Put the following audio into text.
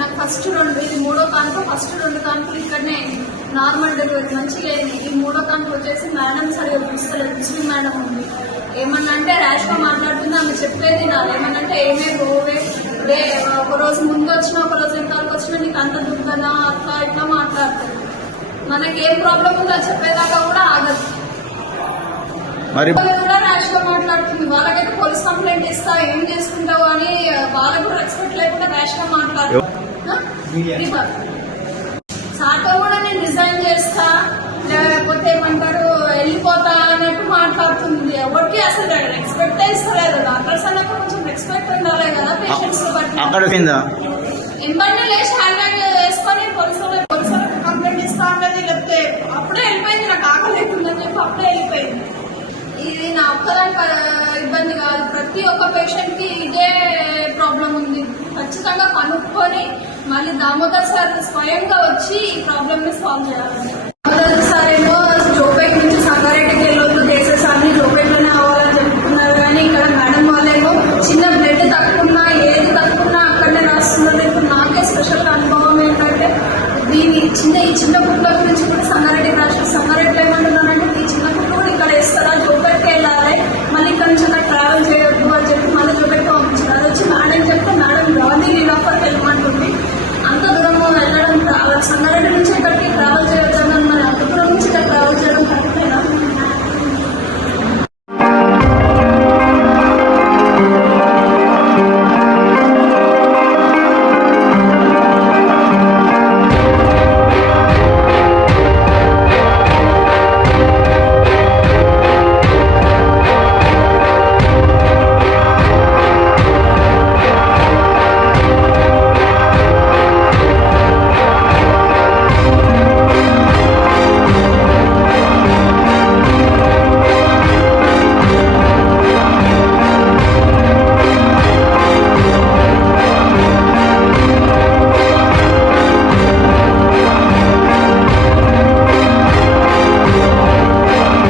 నాకు ఫస్ట్ 2 ఇది 3వ కాన్పు. ఫస్ట్ 2 కాన్పులు ఇక్కడనే నార్మల్ డెలివరీ మంచిగా అయింది. ఈ 3వ కాన్పు వచ్చేసి మేడం సరిగ్గా చూస్తలేదు. ముస్లిం మేడం ఉంది. ఏమన్నా అంటే ర్యాష్గా మాట్లాడుతుంది. ఆమె చెప్పేది నాది ఏమన్నంటే ఏమే గోవే ఒక రోజు ముందు వచ్చినా ఒక రోజు ఎంతవరకు వచ్చినా నీకు అంత దుఃఖదా అట్లా ఇట్లా మాట్లాడుతుంది. మనకి ఏం ప్రాబ్లం ఉందో చెప్పేదాకా కూడా ఆగదు. కూడా ర్యాష్ గా మాట్లాడుతుంది. వాళ్ళకైతే పోలీస్ కంప్లైంట్ ఇస్తా ఏం చేసుకుంటావు అని వాళ్ళకు రెస్పెక్ట్ లేకుండా ర్యాష్ గా మాట్లాడుతుంది. సార్తో కూడా నేను రిజైన్ చేస్తా లేకపోతే ఏమంటారు వెళ్ళిపోతా అన్నట్టు మాట్లాడుతుంది. ఎవరికి అసలు రెస్పెక్ట్ ఇస్తలేదు. డాక్టర్స్ అన్నాక కొంచెం రెస్పెక్ట్ ఉండాలి కదా పేషెంట్స్ బట్టి. ఎంబడిని లేచి హ్యాండ్ బ్యాగ్ వేసుకొని పోలీసులకు కంప్లైంట్ ఇస్తా అన్నది. లేకపోతే అప్పుడే వెళ్ళిపోయింది. నాకు ఆకలి అవుతుందని చెప్పి అప్పుడే వెళ్ళిపోయింది. ఇది నా ఒక్కదానికి ఇబ్బంది కాదు. ప్రతి ఒక్క పేషెంట్ కి ఇదే ప్రాబ్లం ఉంది. ఖచ్చితంగా కనుక్కొని మళ్ళీ దామోదర్ సార్ స్వయంగా వచ్చి ఈ ప్రాబ్లమ్ ని సాల్వ్ చేయాలండి. దామోదర్ సార్ ఏమో జోపేట్ నుంచి సంగారెడ్డికి వెళ్ళొద్దు చేసేసారి జోపేట్లోనే అవ్వాలని చెప్తున్నారు. కానీ ఇక్కడ మేడం వాళ్ళేమో చిన్న బ్లడ్ తక్కున్నా ఏది తక్కున్నా అక్కడనే రాస్తున్నారు. ఇప్పుడు నాకే స్పెషల్ అనుభవం ఏంటంటే ఈ చిన్న కుట్ల గురించి కూడా సంగారెడ్డికి రాసిన సంగారెడ్డిలో ఏమంటున్నానంటే ఈ చిన్న కుట్లు కూడా ఇక్కడ వేస్తారా జోపేట్కి వెళ్ళాలి మళ్ళీ ఇక్కడ నుంచి అక్కడ ట్రావెల్ చేయొద్దు అని చెప్పి మళ్ళీ జోపేట్కి పంపించారు. అది వచ్చి మేడం చెప్తే మేడం రాని రీలాఫర్కి వెళ్ళమంటుంది. అంత దూరం వెళ్ళడం సంగారెడ్డి నుంచి ఇక్కడికి ట్రావెల్